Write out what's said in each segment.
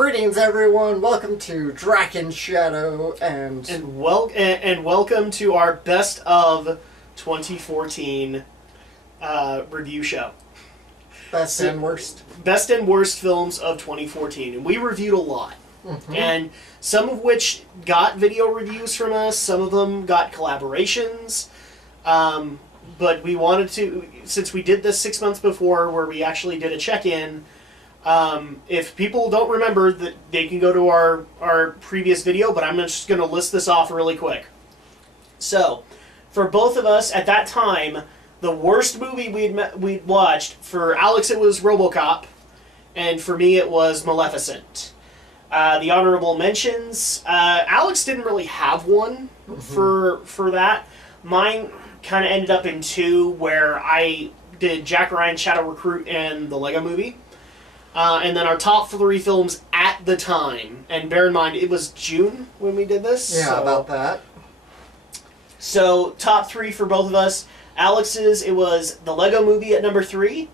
Greetings, everyone. Welcome to Drak and Shadow, and welcome to our best of 2014 review show. Best and worst. Best and worst films of 2014, and we reviewed a lot, and some of which got video reviews from us. Some of them got collaborations. But we wanted to, since we did this 6 months before, where we actually did a check-in. If people don't remember, that they can go to our previous video, but I'm just going to list this off really quick. So, for both of us at that time, the worst movie we'd watched, for Alex it was RoboCop, and for me it was Maleficent. The honorable mentions, Alex didn't really have one for that. Mine kind of ended up in two, where I did Jack Ryan's Shadow Recruit and the Lego Movie. And then our top three films at the time. And bear in mind, it was June when we did this. Yeah, so, about that. So, top three for both of us. Alex's, it was the Lego Movie at number 3,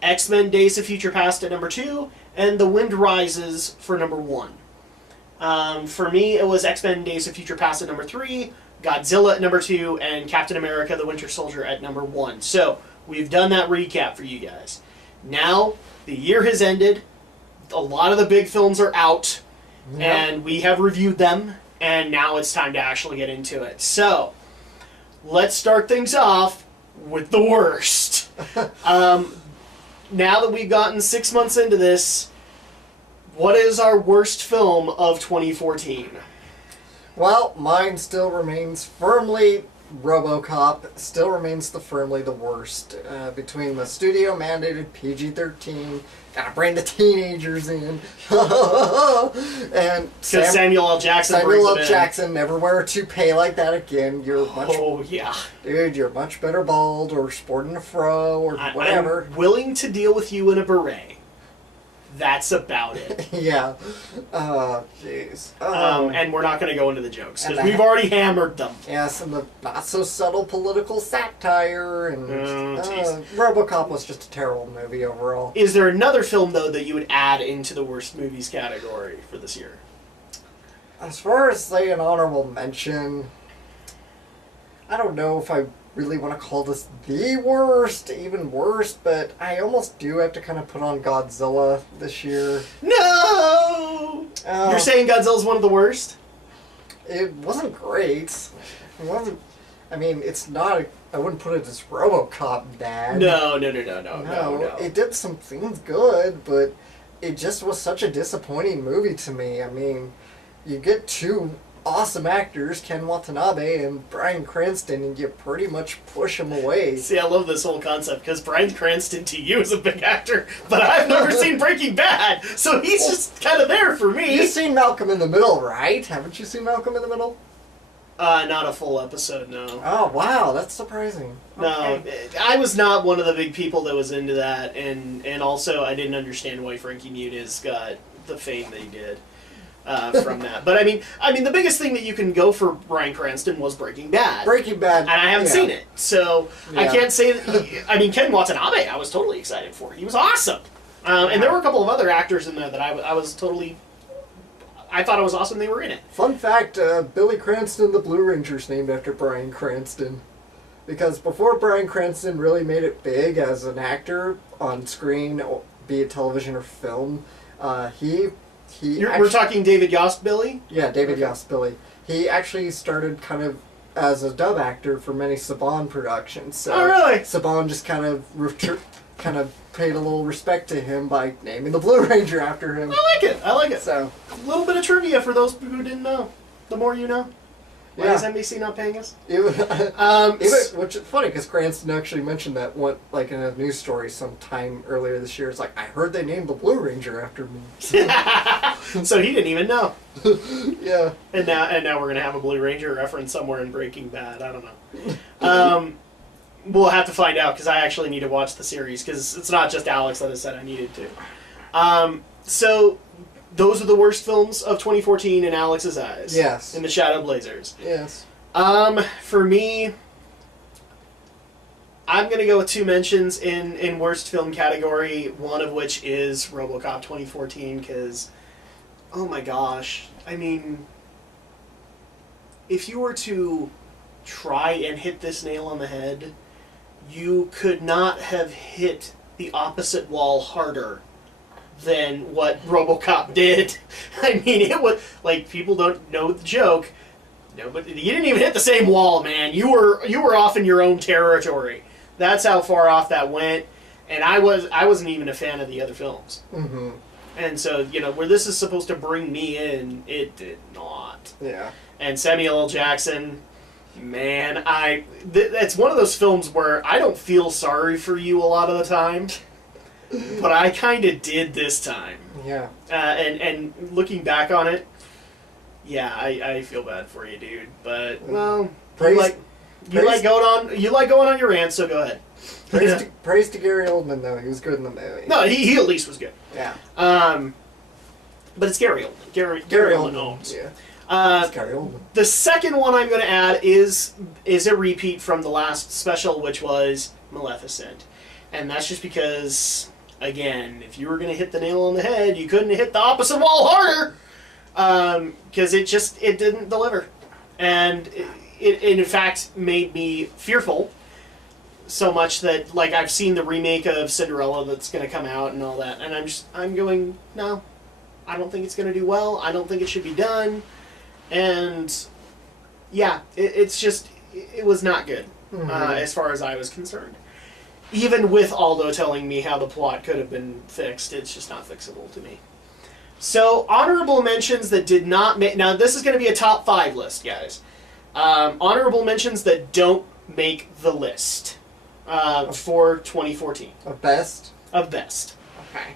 X-Men Days of Future Past at number 2, and The Wind Rises for number 1. For me, it was X-Men Days of Future Past at number 3, Godzilla at number 2, and Captain America the Winter Soldier at number 1. So, we've done that recap for you guys. Now, the year has ended, a lot of the big films are out, and we have reviewed them, and now it's time to actually get into it. So, let's start things off with the worst. Now that we've gotten 6 months into this, what is our worst film of 2014? Well, mine still remains firmly RoboCop, still remains firmly the worst. Between the studio-mandated PG-13, gotta bring the teenagers in, and Samuel L. Jackson never wear a toupee like that again. Dude, you're much better bald or sporting a fro or whatever. I'm willing to deal with you in a beret. That's about it. Yeah. Jeez. And we're not going to go into the jokes, because we've already hammered them. Yes, and the not-so-subtle political satire, and RoboCop was just a terrible movie overall. Is there another film, though, that you would add into the worst movies category for this year? As far as, say, an honorable mention, I don't know if I really want to call this the worst, even worse, but I almost do have to kind of put on Godzilla this year. No! You're saying Godzilla's one of the worst? It wasn't great. It wasn't... I mean, it's not... I wouldn't put it as RoboCop bad. No. It did some things good, but it just was such a disappointing movie to me. I mean, you get two awesome actors, Ken Watanabe and Bryan Cranston, and you pretty much push them away. See, I love this whole concept, because Bryan Cranston to you is a big actor, but I've never seen Breaking Bad, so he's just kind of there for me. You've seen Malcolm in the Middle, right? Haven't you seen Malcolm in the Middle? Not a full episode, no. Oh, wow, that's surprising. No, I was not one of the big people that was into that, and also I didn't understand why Frankie Muniz got the fame that he did. From that. But I mean, the biggest thing that you can go for Bryan Cranston was Breaking Bad. Breaking Bad. And I haven't seen it. So I can't say that Ken Watanabe, I was totally excited for. He was awesome. And there were a couple of other actors in there that I was totally... I thought it was awesome they were in it. Fun fact, Billy Cranston, the Blue Ranger's named after Bryan Cranston. Because before Bryan Cranston really made it big as an actor on screen, be it television or film, we're talking David Yost Billy? Yeah, David Yost Billy. He actually started kind of as a dub actor for many Saban productions. So oh, really? Saban just kind of paid a little respect to him by naming the Blue Ranger after him. I like it. So a little bit of trivia for those who didn't know. The more you know. Why is NBC not paying us? Which is funny, because Cranston actually mentioned that in a news story sometime earlier this year. It's like, I heard they named the Blue Ranger after me. So he didn't even know. Yeah. And now we're gonna have a Blue Ranger reference somewhere in Breaking Bad. I don't know. We'll have to find out, because I actually need to watch the series, because it's not just Alex that has said I needed to. So those are the worst films of 2014 in Alex's eyes. Yes. In the Shadow Blazers. Yes. For me, I'm going to go with two mentions in worst film category, one of which is RoboCop 2014, because oh my gosh. I mean, if you were to try and hit this nail on the head, you could not have hit the opposite wall harder than what RoboCop did. I mean, it was like, people don't know the joke. No, but you didn't even hit the same wall, man. You were off in your own territory. That's how far off that went. And I wasn't even a fan of the other films. Mm-hmm. And so, where this is supposed to bring me in, it did not. Yeah. And Samuel L. Jackson, man, it's one of those films where I don't feel sorry for you a lot of the time, but I kind of did this time. Yeah. And looking back on it, yeah, I feel bad for you, dude. But well, you like going on your rant, so go ahead. Praise to Gary Oldman, though. He was good in the movie. No, he at least was good. Yeah. But it's Gary Oldman. Gary Oldman owns. Yeah. It's Gary Oldman. The second one I'm going to add is a repeat from the last special, which was Maleficent. And that's just because, again, if you were going to hit the nail on the head, you couldn't hit the opposite wall harder. Because it didn't deliver. And it in fact made me fearful so much that, like, I've seen the remake of Cinderella that's going to come out and all that, and I'm going, no, I don't think it's going to do well. I don't think it should be done. And yeah, it was not good. Mm-hmm. As far as I was concerned. Even with Aldo telling me how the plot could have been fixed, it's just not fixable to me. So, honorable mentions that did not make... Now, this is going to be a top 5 list, guys. Honorable mentions that don't make the list for 2014. Of best? Of best. Okay.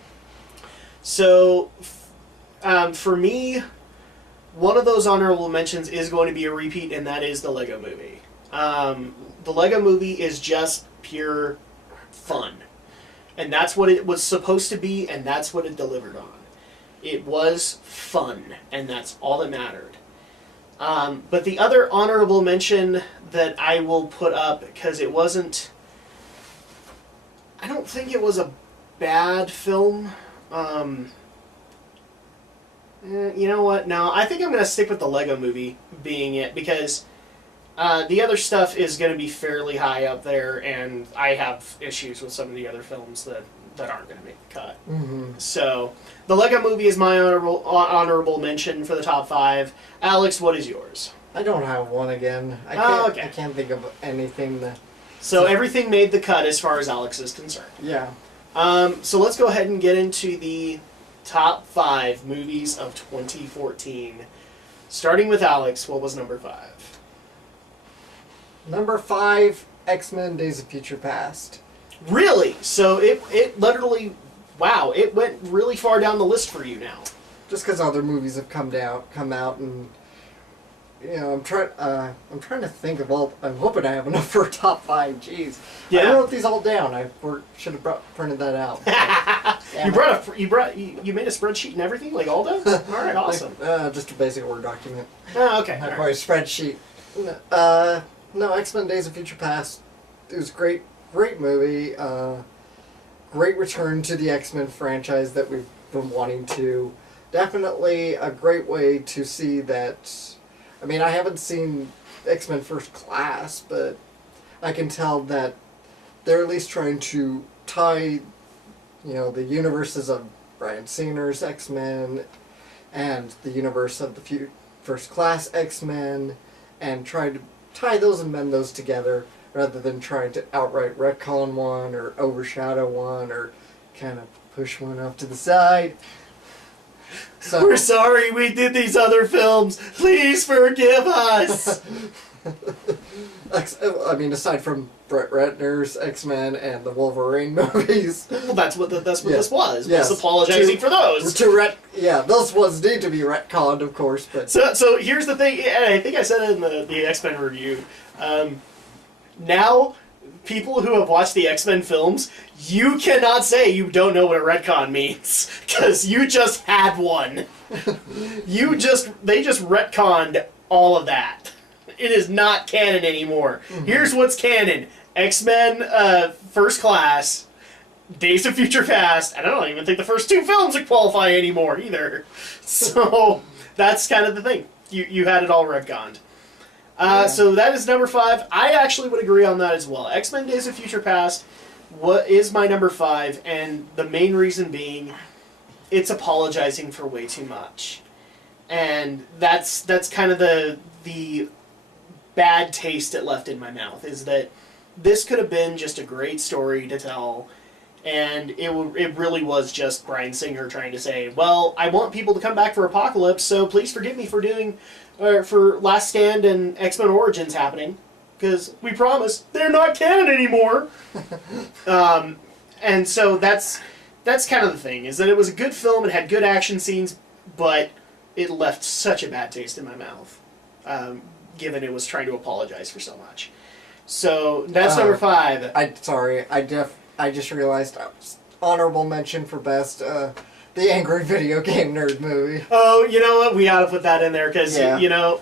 So, for me, one of those honorable mentions is going to be a repeat, and that is the Lego Movie. The Lego Movie is just pure fun. And that's what it was supposed to be, and that's what it delivered on. It was fun, and that's all that mattered. But the other honorable mention that I will put up, because it wasn't... I don't think it was a bad film. You know what? No, I think I'm going to stick with the Lego Movie being it, because the other stuff is going to be fairly high up there, and I have issues with some of the other films that aren't going to make the cut. Mm-hmm. So, the Lego Movie is my honorable mention for the top 5. Alex, what is yours? I don't have one again. Okay. I can't think of anything that... So, everything made the cut as far as Alex is concerned. Yeah. So, let's go ahead and get into the top 5 movies of 2014. Starting with Alex, what was number 5? Number 5, X-Men Days of Future Past. Really? So it literally, wow, it went really far down the list for you now. Just because other movies have come out, and I'm trying to think of all. I'm hoping I have enough for a top 5. Jeez, yeah. I wrote these all down. I should have printed that out. You made a spreadsheet and everything, like Aldo? All right, awesome. Just a basic Word document. Oh, okay. Not quite a spreadsheet. No, X-Men Days of Future Past. It was great movie. Great return to the X-Men franchise that we've been wanting to. Definitely a great way to see that. I mean, I haven't seen X-Men First Class, but I can tell that they're at least trying to tie, the universes of Bryan Singer's X-Men and the universe of the First Class X-Men, and try to tie those and mend those together, rather than trying to outright retcon one or overshadow one or kind of push one off to the side. So, we're sorry we did these other films. Please forgive us. I mean, aside from Brett Ratner's X-Men and the Wolverine movies. Well, that's what this was. Yes. Was apologizing for those. Those ones need to be retconned, of course. But so here's the thing. And I think I said it in the X-Men review. Now, people who have watched the X-Men films, you cannot say you don't know what a retcon means, because you just had one. They just retconned all of that. It is not canon anymore. Mm-hmm. Here's what's canon. X-Men First Class, Days of Future Past, and I don't even think the first 2 films would qualify anymore either. So that's kind of the thing. You had it all retconned. So that is number 5. I actually would agree on that as well. X-Men Days of Future Past is my number 5, and the main reason being it's apologizing for way too much. And that's kind of the bad taste it left in my mouth, is that this could have been just a great story to tell, and it really was just Bryan Singer trying to say, well, I want people to come back for Apocalypse, so please forgive me for Last Stand and X-Men Origins happening, because we promise they're not canon anymore. And so that's kind of the thing, is that it was a good film, it had good action scenes, but it left such a bad taste in my mouth, given it was trying to apologize for so much. So that's number 5. I just realized honorable mention for best the Angry Video Game Nerd movie. Oh, you know what? We ought to put that in there because you know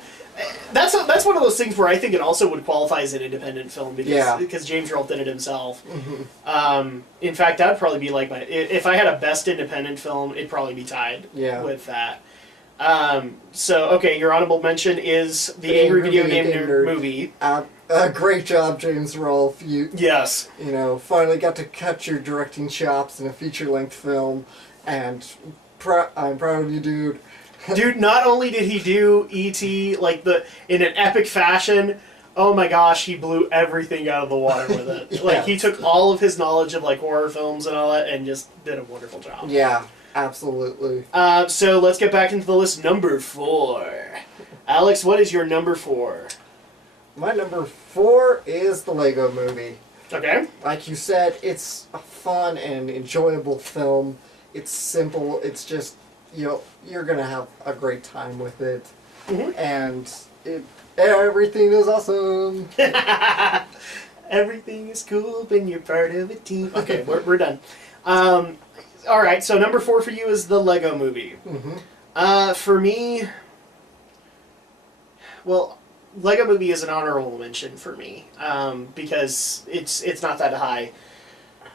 that's one of those things where I think it also would qualify as an independent film because James Earl did it himself. Mm-hmm. In fact, that'd probably be like if I had a best independent film, it'd probably be tied with that. So, okay, your honorable mention is the Angry Video Game Nerd movie. Great job, James Rolfe. You know, finally got to cut your directing chops in a feature-length film, and I'm proud of you, dude. Dude, not only did he do E.T. in an epic fashion, oh my gosh, he blew everything out of the water with it. Like, he took all of his knowledge of horror films and all that, and just did a wonderful job. Yeah. Absolutely. So let's get back into the list. Number 4. Alex, what is your number 4? My number 4 is the Lego Movie. Okay. Like you said, it's a fun and enjoyable film. It's simple. It's just, you're going to have a great time with it. Mm-hmm. And everything is awesome. Everything is cool when you're part of a team. Okay, we're done. All right, so number 4 for you is the Lego Movie. Mm-hmm. For me, well, Lego Movie is an honorable mention for me because it's not that high.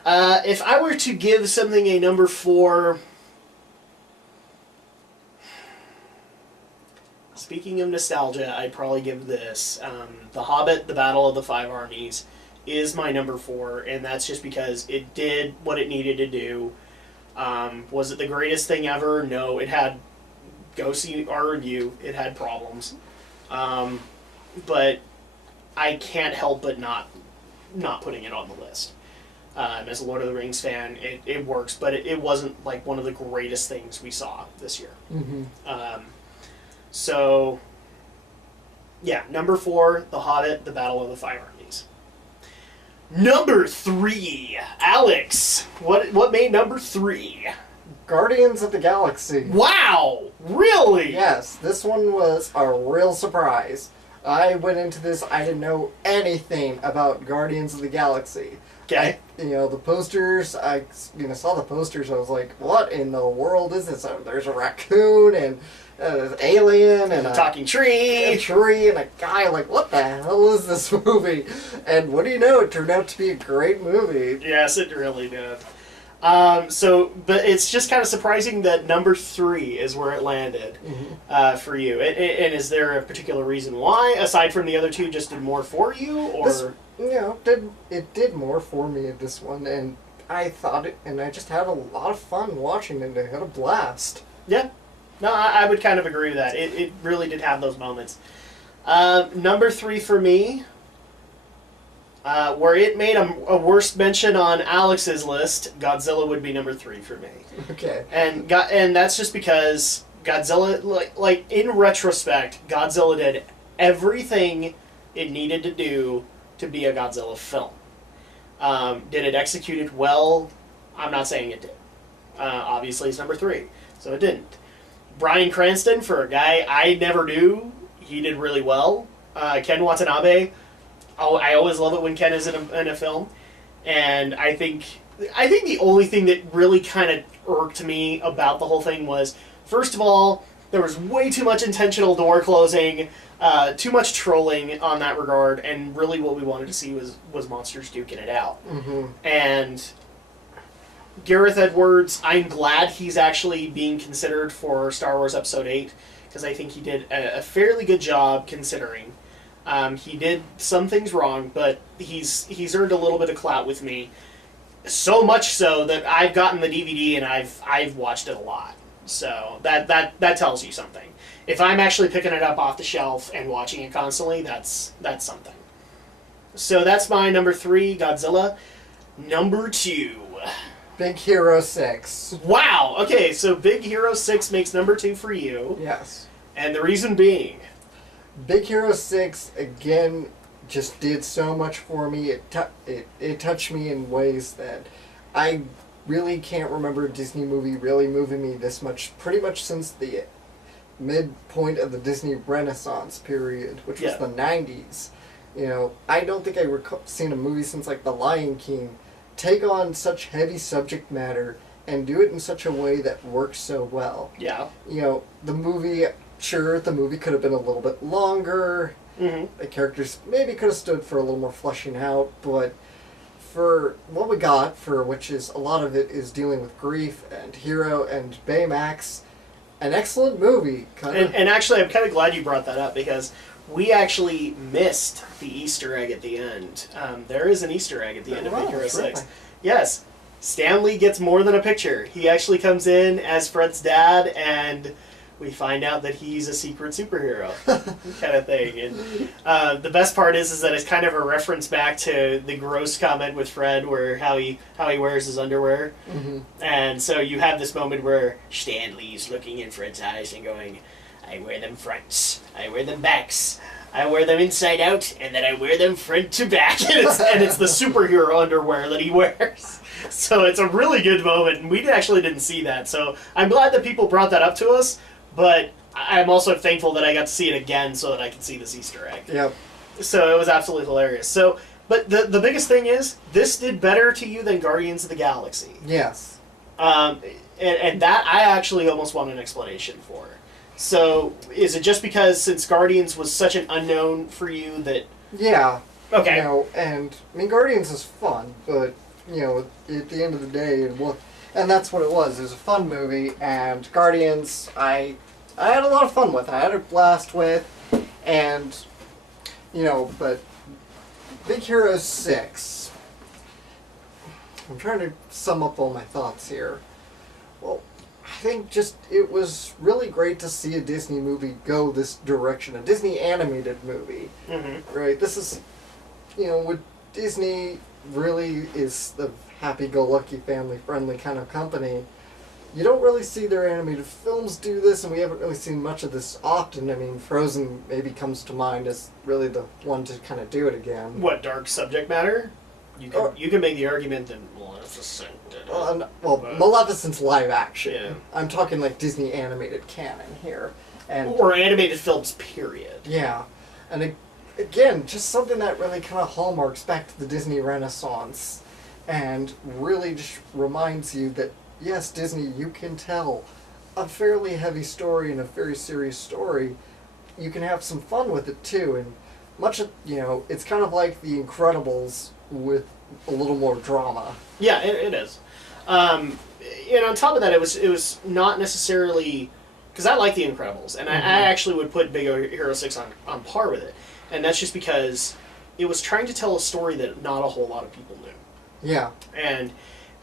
If I were to give something a number 4, speaking of nostalgia, I'd probably give this. The Hobbit: The Battle of the Five Armies is my number 4, and that's just because it did what it needed to do. Was it the greatest thing ever? No, it had, go see our review, it had problems. But I can't help but not putting it on the list. As a Lord of the Rings fan, it works, but it wasn't one of the greatest things we saw this year. Mm-hmm. So, yeah, number 4, The Hobbit, The Battle of the Five Armies. Number 3, Alex. What made number 3? Guardians of the Galaxy. Wow! Really? Yes, this one was a real surprise. I went into this, I didn't know anything about Guardians of the Galaxy. Okay. The posters, I saw the posters, I was like, what in the world is this? There's a raccoon and an alien and a talking tree. A tree and a guy. Like, what the hell is this movie? And what do you know? It turned out to be a great movie. Yes, it really did. But it's just kind of surprising that number 3 is where it landed for you. And is there a particular reason why, aside from the other 2, just did more for you, or? It did more for me in this one, and I just had a lot of fun watching it. I had a blast. Yeah. No, I would kind of agree with that. It really did have those moments. Number 3 for me, where it made a worst mention on Alex's list, Godzilla would be number 3 for me. Okay. And that's just because Godzilla, like in retrospect, Godzilla did everything it needed to do to be a Godzilla film. Did it execute it well? I'm not saying it did. Obviously, it's number 3, so it didn't. Bryan Cranston, for a guy I never knew, he did really well. Ken Watanabe, I always love it when Ken is in a film, and I think the only thing that really kind of irked me about the whole thing was, first of all, there was way too much intentional door closing, too much trolling on that regard, and really what we wanted to see was monsters duking it out. Mm-hmm. And Gareth Edwards, I'm glad he's actually being considered for Star Wars Episode 8, because I think he did a fairly good job considering. He did some things wrong, but he's earned a little bit of clout with me. So much so that I've gotten the DVD and I've watched it a lot. So that tells you something. If I'm actually picking it up off the shelf and watching it constantly, that's something. So that's my number 3, Godzilla. Number 2. Big Hero 6. Wow! Okay, so Big Hero 6 makes number 2 for you. Yes. And the reason being? Big Hero 6, again, just did so much for me. It touched me in ways that I really can't remember a Disney movie really moving me this much, pretty much since the midpoint of the Disney Renaissance period, which was the 90s. You know, I don't think I've seen a movie since, like, The Lion King take on such heavy subject matter and do it in such a way that works so well. Yeah. You know, the movie could have been a little bit longer. Mm-hmm. The characters maybe could have stood for a little more fleshing out, but for what we got, which is a lot of it is dealing with grief and Hero and Baymax, an excellent movie. And actually, I'm kind of glad you brought that up, because we actually missed the Easter egg at the end. There is an Easter egg at the end of Big Hero 6. Really? Yes. Stanley gets more than a picture. He actually comes in as Fred's dad, and we find out that he's a secret superhero kind of thing. And the best part is that it's kind of a reference back to the gross comment with Fred, where how he wears his underwear. Mm-hmm. And so you have this moment where Stanley's looking in Fred's eyes and going, I wear them fronts, I wear them backs, I wear them inside out, and then I wear them front to back. And it's the superhero underwear that he wears. So it's a really good moment, and we actually didn't see that. So I'm glad that people brought that up to us, but I'm also thankful that I got to see it again so that I could see this Easter egg. Yep. So it was absolutely hilarious. So, but the biggest thing is, this did better to you than Guardians of the Galaxy. Yes. And that I actually almost want an explanation for. So, is it just because since Guardians was such an unknown for you that... Yeah. Okay. You know, and, I mean, Guardians is fun, but, you know, at the end of the day, and that's what it was. It was a fun movie, and Guardians, I had a lot of fun with. I had a blast with, and, you know, but Big Hero 6, I'm trying to sum up all my thoughts here. Well, I think just it was really great to see a Disney movie go this direction, a Disney animated movie. Mm-hmm. Right? This is, you know, with Disney really is the happy-go-lucky, family-friendly kind of company. You don't really see their animated films do this, and we haven't really seen much of this often. I mean, Frozen maybe comes to mind as really the one to kind of do it again. What, dark subject matter? You can make the argument that Maleficent did it. Maleficent's live action. Yeah. I'm talking like Disney animated canon here. Or animated films, period. Yeah. And again, just something that really kind of hallmarks back to the Disney Renaissance and really just reminds you that, yes, Disney, you can tell a fairly heavy story and a very serious story. You can have some fun with it, too. And much of, you know, it's kind of like The Incredibles with a little more drama. Yeah, it is. And on top of that, it was not necessarily... Because I like The Incredibles, and I actually would put Big Hero 6 on par with it. And that's just because it was trying to tell a story that not a whole lot of people knew. Yeah.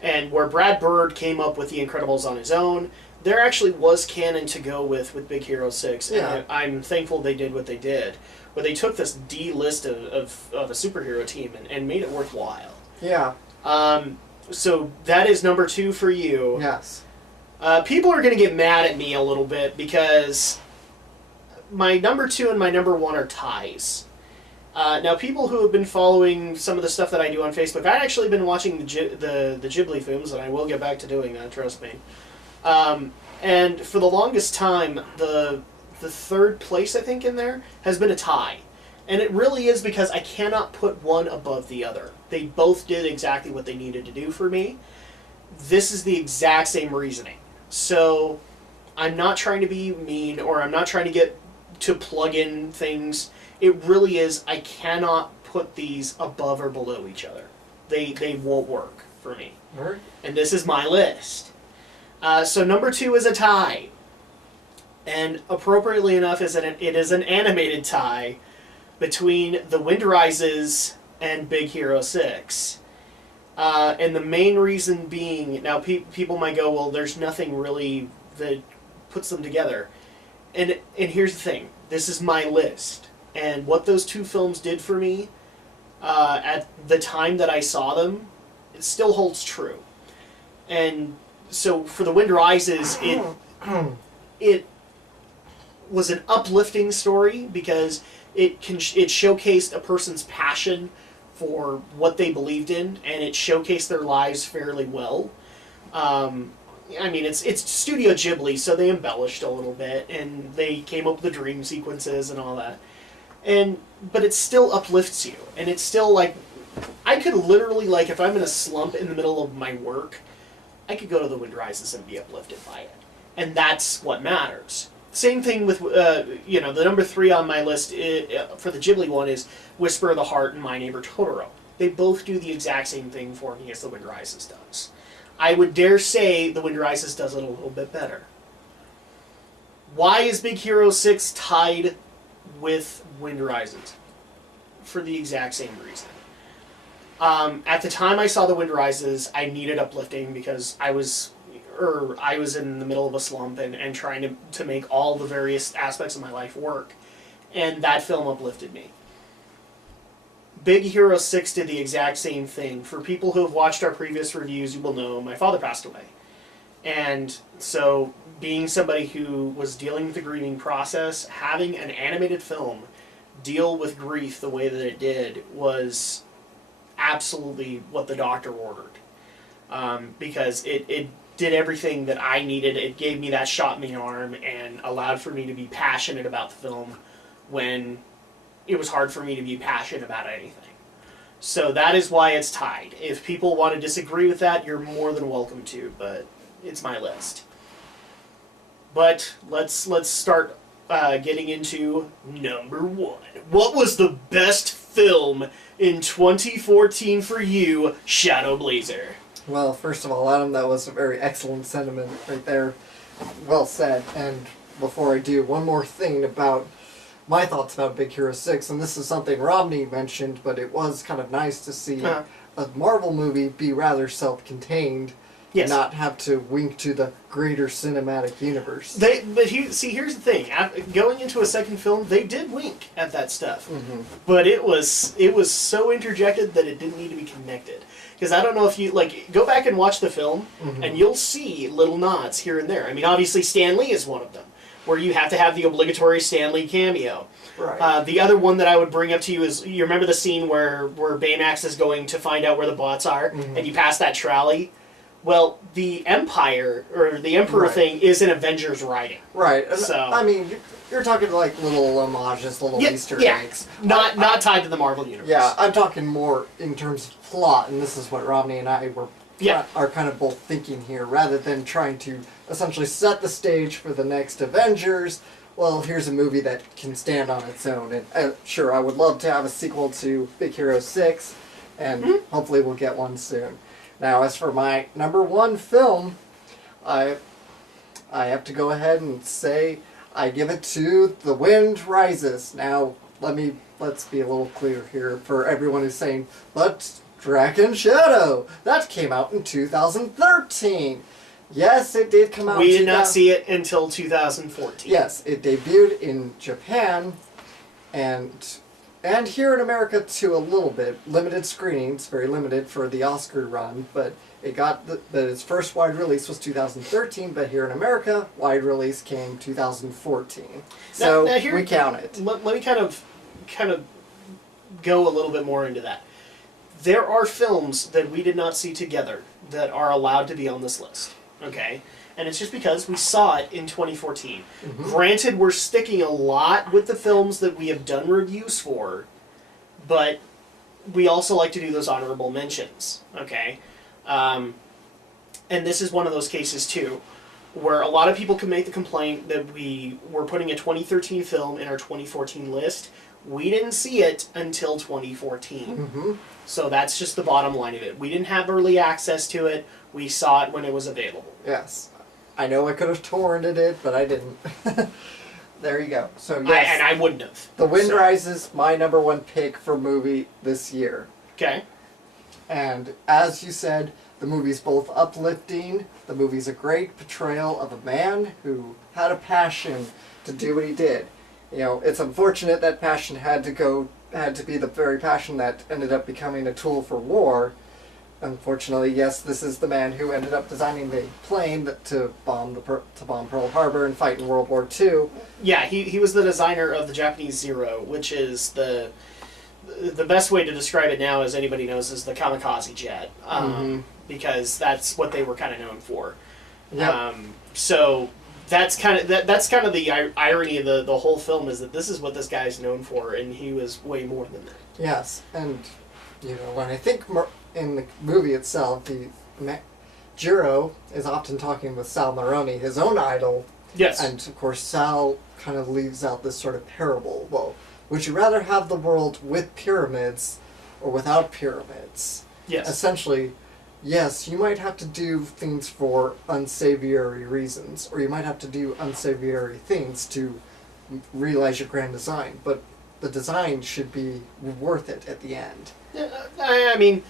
And where Brad Bird came up with The Incredibles on his own, there actually was canon to go with Big Hero 6. Yeah. And I'm thankful they did what they did. Where they took this D list of a superhero team and made it worthwhile. Yeah. So that is number 2 for you. Yes. People are going to get mad at me a little bit because my number 2 and my number 1 are ties. Now, people who have been following some of the stuff that I do on Facebook, I've actually been watching the Ghibli films, and I will get back to doing that, trust me. And for the longest time, the third place, I think, in there has been a tie. And it really is because I cannot put one above the other. They both did exactly what they needed to do for me. This is the exact same reasoning. So I'm not trying to be mean, or I'm not trying to get to plug in things. It really is, I cannot put these above or below each other. They won't work. for me. Right. And this is my list. So number 2 is a tie. And appropriately enough, it is an animated tie between The Wind Rises and Big Hero 6. And the main reason being, now people might go, well, there's nothing really that puts them together. And here's the thing. This is my list. And what those 2 films did for me at the time that I saw them, it still holds true. And so for The Wind Rises, it was an uplifting story because it showcased a person's passion for what they believed in, and it showcased their lives fairly well. I mean, it's Studio Ghibli, so they embellished a little bit, and they came up with the dream sequences and all that. But it still uplifts you, and it's still like, I could literally, like, if I'm in a slump in the middle of my work, I could go to The Wind Rises and be uplifted by it. And that's what matters. Same thing with, the number 3 on my list for the Ghibli one is Whisper of the Heart and My Neighbor Totoro. They both do the exact same thing for me as The Wind Rises does. I would dare say The Wind Rises does it a little bit better. Why is Big Hero 6 tied with Wind Rises? For the exact same reason. At the time I saw The Wind Rises, I needed uplifting because I was in the middle of a slump and trying to make all the various aspects of my life work. And that film uplifted me. Big Hero 6 did the exact same thing. For people who have watched our previous reviews, you will know my father passed away. And so, being somebody who was dealing with the grieving process, having an animated film deal with grief the way that it did was absolutely what the doctor ordered. Because it did everything that I needed. It gave me that shot in the arm and allowed for me to be passionate about the film when it was hard for me to be passionate about anything. So that is why it's tied. If people want to disagree with that, you're more than welcome to, but it's my list. But let's start getting into number 1. What was the best film in 2014 for you, Shadow Blazer? Well, first of all, Adam, that was a very excellent sentiment right there. Well said. And before I do, one more thing about my thoughts about Big Hero 6, and this is something Romney mentioned, but it was kind of nice to see a Marvel movie be rather self-contained, yes, and not have to wink to the greater cinematic universe. Here's the thing. Going into a second film, they did wink at that stuff. Mm-hmm. But it was so interjected that it didn't need to be connected. Because I don't know if you, go back and watch the film, mm-hmm, and you'll see little nods here and there. I mean, obviously Stan Lee is one of them, where you have to have the obligatory Stan Lee cameo. Right. The other one that I would bring up to you is, you remember the scene where Baymax is going to find out where the bots are, mm-hmm, and you pass that trolley? Well, the Empire, or the Emperor, right, thing is in Avengers writing. Right. So, I mean, you're talking like little homages, little Easter eggs. Not tied to the Marvel Universe. Yeah, I'm talking more in terms of plot, and this is what Romney and I are kind of both thinking here, rather than trying to essentially set the stage for the next Avengers. Well, here's a movie that can stand on its own. And sure, I would love to have a sequel to Big Hero 6, and mm-hmm, hopefully we'll get one soon. Now, as for my number 1 film, I have to go ahead and say I give it to The Wind Rises. Now, let's be a little clear here for everyone who's saying, but Drak and Shadow, that came out in 2013. Yes, it did come out. We did not see it until 2014. Yes, it debuted in Japan, and here in America to a little bit. Limited screenings, very limited for the Oscar run, but it got its first wide release was 2013, but here in America, wide release came 2014. So now we count it. Let me kind of go a little bit more into that. There are films that we did not see together that are allowed to be on this list, okay? And it's just because we saw it in 2014. Mm-hmm. Granted, we're sticking a lot with the films that we have done reviews for, but we also like to do those honorable mentions, okay? And this is one of those cases, too, where a lot of people can make the complaint that we were putting a 2013 film in our 2014 list We didn't see it until 2014. Mm-hmm. So that's just the bottom line of it. We didn't have early access to it. We saw it when it was available. Yes. I know I could have torrented it, but I didn't. There you go. So yes. And I wouldn't have. The Wind Rises, my number one pick for movie this year. Okay. And as you said, the movie's both uplifting. The movie's a great portrayal of a man who had a passion to do what he did. You know, it's unfortunate that passion had to be the very passion that ended up becoming a tool for war. Unfortunately, yes, this is the man who ended up designing the plane to bomb Pearl Harbor and fight in World War II. Yeah, he was the designer of the Japanese Zero, which is the best way to describe it now, as anybody knows, is the kamikaze jet, because that's what they were kind of known for. Yep. So that's kind of the irony of the whole film, is that this is what this guy's known for, and he was way more than that. Yes, and you know, when I think in the movie itself, Jiro is often talking with Sal Maroni, his own idol. Yes. And of course, Sal kind of leaves out this sort of parable. Well, would you rather have the world with pyramids or without pyramids? Yes. Essentially, yes, you might have to do things for unsavory reasons, or you might have to do unsavory things to realize your grand design, but the design should be worth it at the end. I mean,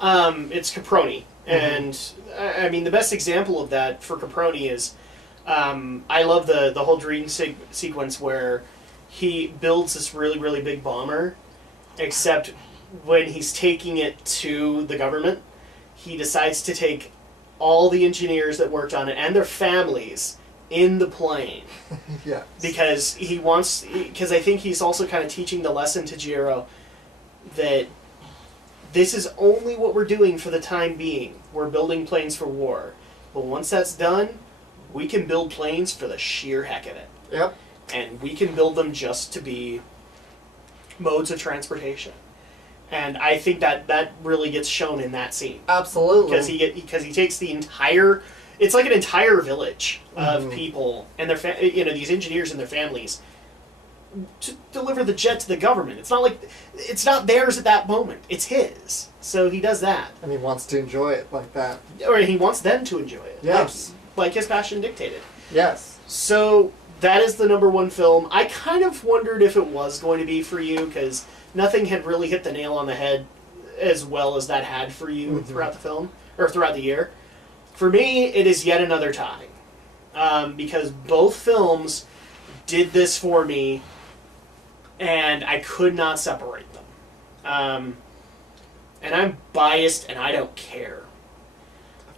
it's Caproni, and I mean, the best example of that for Caproni is, I love the whole dream sequence where he builds this really, really big bomber, except when he's taking it to the government, he decides to take all the engineers that worked on it and their families in the plane. Yeah. Because I think he's also kind of teaching the lesson to Jiro that this is only what we're doing for the time being. We're building planes for war. But once that's done, we can build planes for the sheer heck of it. Yep. And we can build them just to be modes of transportation. And I think that really gets shown in that scene. Absolutely. Because he takes the entire... It's like an entire village of people and their these engineers and their families to deliver the jet to the government. It's not like it's not theirs at that moment. It's his. So he does that. And he wants to enjoy it like that. Or he wants them to enjoy it. Yes. Like his passion dictated. Yes. So that is the number one film. I kind of wondered if it was going to be for you, because nothing had really hit the nail on the head as well as that had for you throughout the film, or throughout the year. For me, it is yet another tie. Because both films did this for me, and I could not separate them. And I'm biased, and I don't care.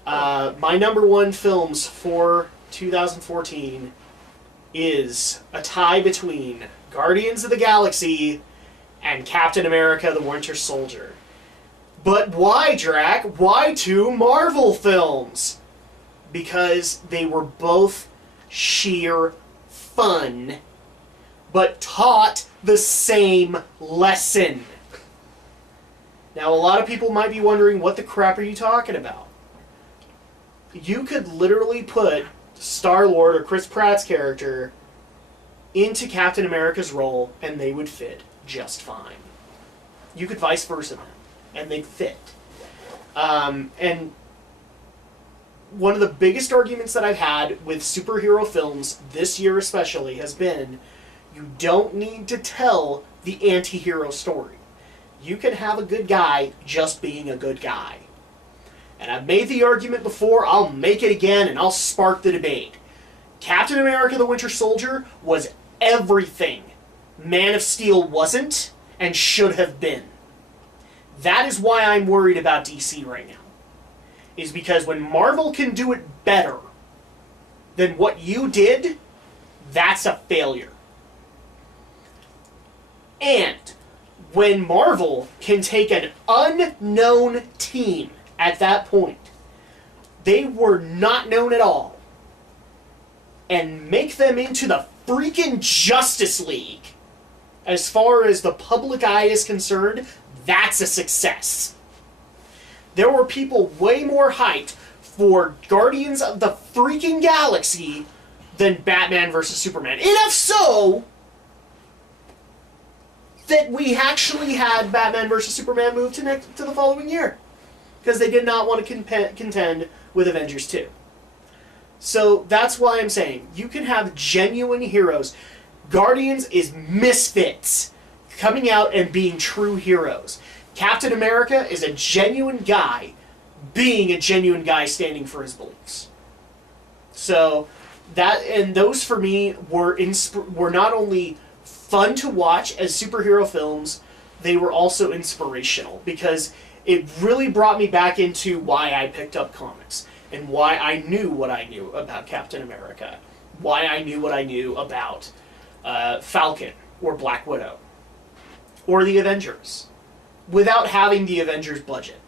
My number one films for 2014 is a tie between Guardians of the Galaxy and Captain America: The Winter Soldier. But why, Drak? Why two Marvel films? Because they were both sheer fun, but taught the same lesson. Now, a lot of people might be wondering, what the crap are you talking about? You could literally put Star-Lord or Chris Pratt's character into Captain America's role, and they would fit just fine. You could vice versa them, and they'd fit. And one of the biggest arguments that I've had with superhero films this year especially has been, you don't need to tell the anti-hero story. You can have a good guy just being a good guy. And I've made the argument before, I'll make it again, and I'll spark the debate. Captain America: The Winter Soldier was everything Man of Steel wasn't and should have been. That is why I'm worried about DC right now. Is because when Marvel can do it better than what you did, that's a failure. And when Marvel can take an unknown team at that point, they were not known at all, and make them into the freaking Justice League, as far as the public eye is concerned, that's a success. There were people way more hyped for Guardians of the freaking Galaxy than Batman vs. Superman. Enough so that we actually had Batman vs. Superman move to the following year. Because they did not want to contend with Avengers 2. So that's why I'm saying, you can have genuine heroes. Guardians is misfits coming out and being true heroes. Captain America is a genuine guy being a genuine guy standing for his beliefs. So those for me were not only fun to watch as superhero films, they were also inspirational because it really brought me back into why I picked up comics and why I knew what I knew about Captain America, why I knew what I knew about Falcon or Black Widow or the Avengers without having the Avengers budget.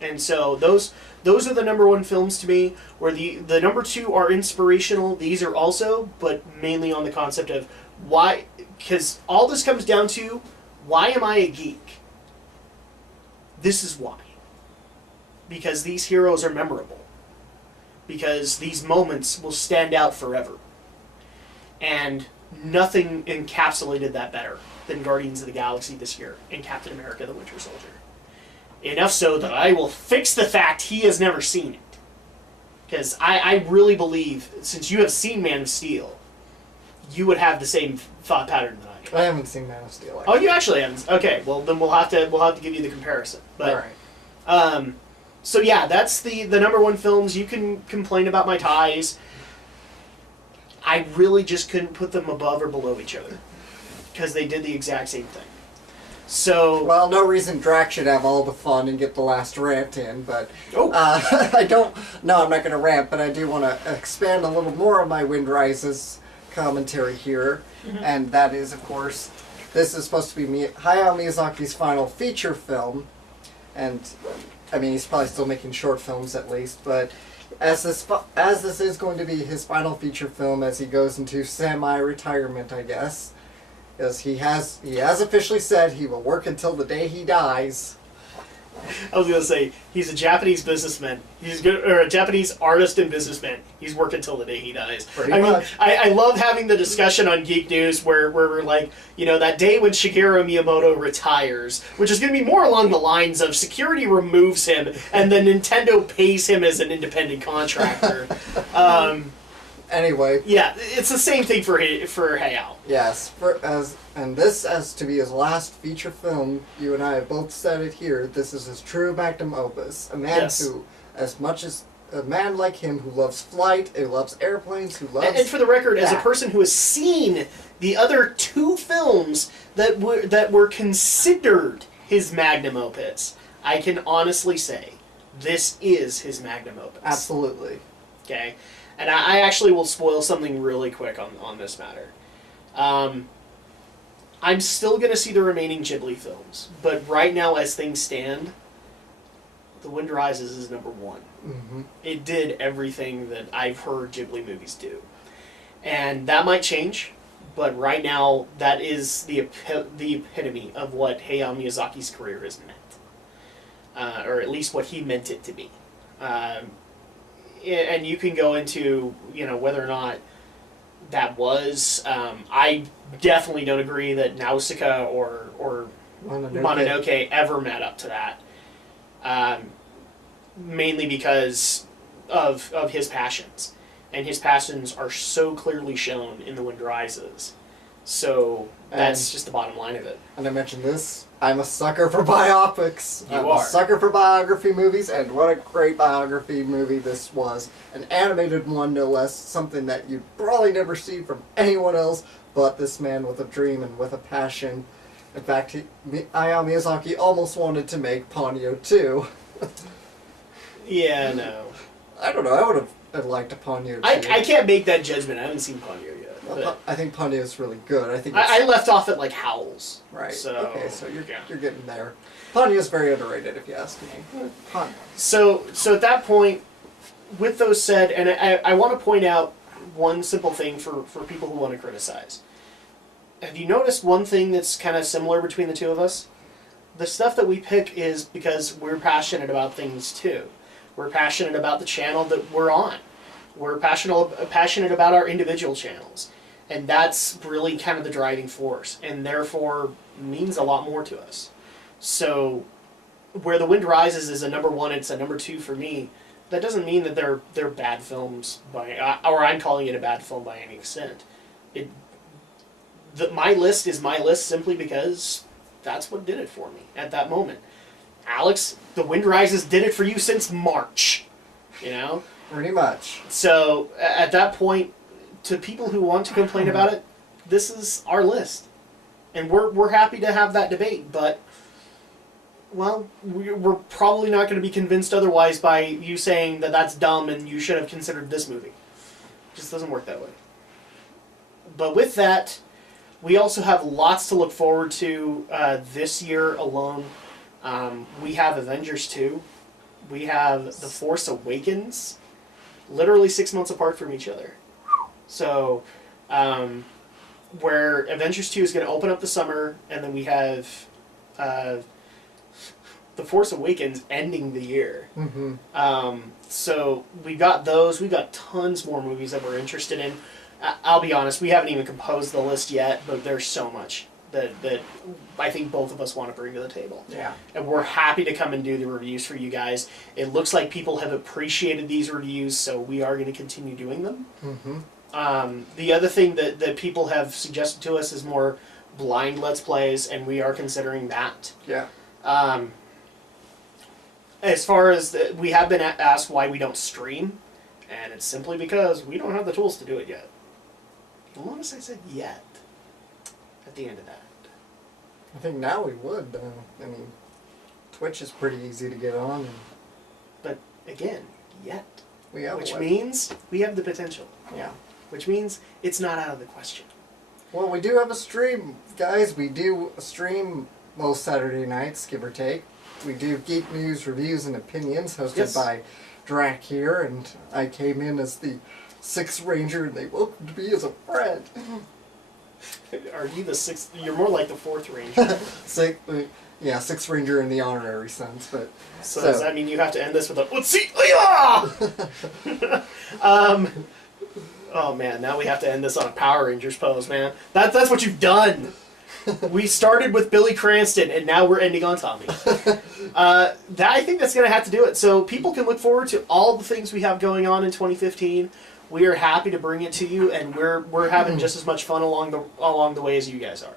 And so those are the number one films to me, where the number two are inspirational. These are also, but mainly on the concept of why, because all this comes down to, why am I a geek? This is why. Because these heroes are memorable. Because these moments will stand out forever. And nothing encapsulated that better than Guardians of the Galaxy this year and Captain America the Winter Soldier. Enough so that I will fix the fact he has never seen it. Because I really believe, since you have seen Man of Steel, you would have the same thought pattern that I do. I haven't seen Man of Steel. Oh, you actually haven't? Okay, well then we'll have to give you the comparison. But, all right. So yeah, that's the number one films. You can complain about my ties. I really just couldn't put them above or below each other because they did the exact same thing. So well, no reason Drak should have all the fun and get the last rant in, but I don't. No, I'm not going to rant, but I do want to expand a little more on my Wind Rises commentary here, and that is, of course, this is supposed to be Hayao Miyazaki's final feature film, and I mean he's probably still making short films at least, but as this is going to be his final feature film as he goes into semi-retirement, I guess. Because he has officially said he will work until the day he dies. I was gonna say he's a Japanese businessman. He's good, or a Japanese artist and businessman. He's working till the day he dies. Pretty much. I love having the discussion on Geek News where we're like, that day when Shigeru Miyamoto retires, which is gonna be more along the lines of security removes him and then Nintendo pays him as an independent contractor. Anyway. Yeah, it's the same thing for Hayao. Yes, and this as to be his last feature film, you and I have both said it here, this is his true magnum opus. A man who, as much as a man like him who loves flight, who loves airplanes, who loves... And for the record, as a person who has seen the other two films that were considered his magnum opus, I can honestly say this is his magnum opus. Absolutely. Okay? And I actually will spoil something really quick on this matter. I'm still going to see the remaining Ghibli films, but right now, as things stand, The Wind Rises is number one. Mm-hmm. It did everything that I've heard Ghibli movies do. And that might change, but right now, that is the epitome of what Hayao Miyazaki's career has meant. Or at least what he meant it to be. And you can go into, whether or not that was. I definitely don't agree that Nausicaa or Mononoke ever met up to that. Mainly because of his passions. And his passions are so clearly shown in The Wind Rises. So that's just the bottom line of it. And I mentioned this, I'm a sucker for biopics. I'm a sucker for biography movies, and what a great biography movie this was. An animated one, no less, something that you'd probably never see from anyone else but this man with a dream and with a passion. In fact, Hayao Miyazaki almost wanted to make Ponyo 2. Yeah, no. I don't know, I would have liked a Ponyo 2. I can't make that judgment. I haven't seen Ponyo yet. I think Ponyo is really good. I left off at Howls. Right. So, okay, so you're getting there. Ponyo is very underrated, if you ask me. So at that point, with those said, and I want to point out one simple thing for people who want to criticize. Have you noticed one thing that's kind of similar between the two of us? The stuff that we pick is because we're passionate about things too. We're passionate about the channel that we're on. We're passionate about our individual channels. And that's really kind of the driving force, and therefore means a lot more to us. So, where The Wind Rises is a number 1, it's a number 2 for me. That doesn't mean that they're bad films or I'm calling it a bad film by any extent. My list is my list simply because that's what did it for me at that moment. Alex, The Wind Rises did it for you since March, you know? Pretty much. So at that point, to people who want to complain about it, this is our list, and we're happy to have that debate. But well, we're probably not going to be convinced otherwise by you saying that that's dumb and you should have considered this movie. It just doesn't work that way. But with that, we also have lots to look forward to this year alone. We have Avengers 2. We have The Force Awakens. Literally 6 months apart from each other. So, where Avengers 2 is going to open up the summer, and then we have The Force Awakens ending the year. Mm-hmm. So we've got those. We've got tons more movies that we're interested in. I'll be honest, we haven't even composed the list yet, but there's so much that I think both of us want to bring to the table. Yeah. And we're happy to come and do the reviews for you guys. It looks like people have appreciated these reviews, so we are going to continue doing them. Mm-hmm. The other thing that people have suggested to us is more blind Let's Plays, and we are considering that. Yeah. As far as we have been asked why we don't stream, and it's simply because we don't have the tools to do it yet. You'll notice I said yet at the end of that. I think now we would, though. I mean, Twitch is pretty easy to get on. But again, yet. Which means we have the potential. Yeah. Which means it's not out of the question. Well, we do have a stream, guys. We do a stream most Saturday nights, give or take. We do Geek News Reviews and Opinions, hosted by Drak here, and I came in as the Sixth Ranger, and they welcomed me as a friend. Are you the sixth? You're more like the fourth Ranger. Sixth Ranger in the honorary sense, but... So does that mean you have to end this with a Utsi Uya? Oh man, now we have to end this on a Power Rangers pose, man. That's what you've done. We started with Billy Cranston, and now we're ending on Tommy. I think that's going to have to do it. So people can look forward to all the things we have going on in 2015. We are happy to bring it to you, and we're having just as much fun along the way as you guys are.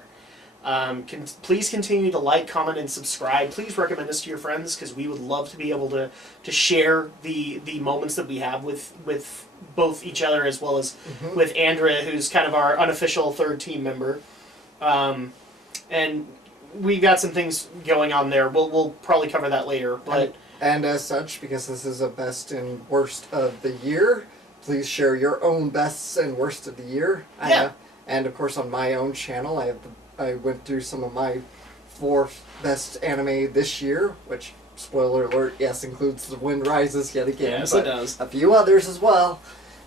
Please continue to like, comment, and subscribe. Please recommend us to your friends, because we would love to be able to share the moments that we have with both each other as well as with Andrea, who's kind of our unofficial third team member. And we've got some things going on there. We'll probably cover that later. But and as such, because this is a best and worst of the year, please share your own bests and worst of the year. Yeah. And of course, on my own channel, I went through some of my 4 best anime this year, which, spoiler alert, yes, includes The Wind Rises yet again. Yes, but it does. A few others as well.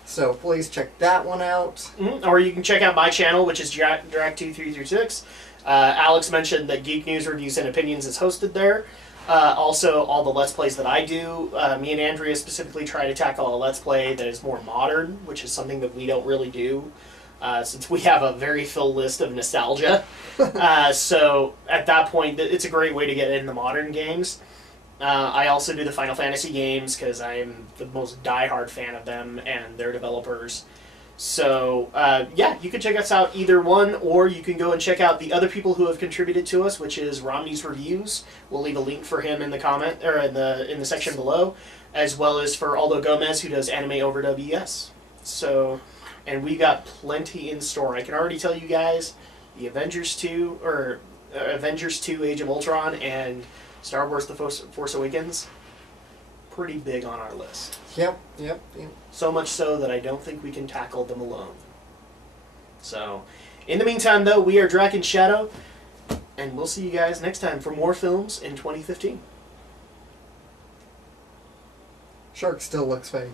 So please check that one out. Or you can check out my channel, which is Drak2336. Alex mentioned that Geek News Reviews and Opinions is hosted there. Also, all the Let's Plays that I do, me and Andrea specifically try to tackle a Let's Play that is more modern, which is something that we don't really do, since we have a very full list of nostalgia. So at that point, it's a great way to get into modern games. I also do the Final Fantasy games, because I am the most diehard fan of them and their developers. So, yeah, you can check us out either one, or you can go and check out the other people who have contributed to us, which is Romney's Reviews. We'll leave a link for him in the comment, or in the section below, as well as for Aldo Gomez, who does Anime Over WS. So, and we got plenty in store. I can already tell you guys, the Avengers 2, Age of Ultron, and Star Wars The Force Awakens, pretty big on our list. Yep. So much so that I don't think we can tackle them alone. So, in the meantime, though, we are Drak and Shadow, and we'll see you guys next time for more films in 2015. Shark still looks fake.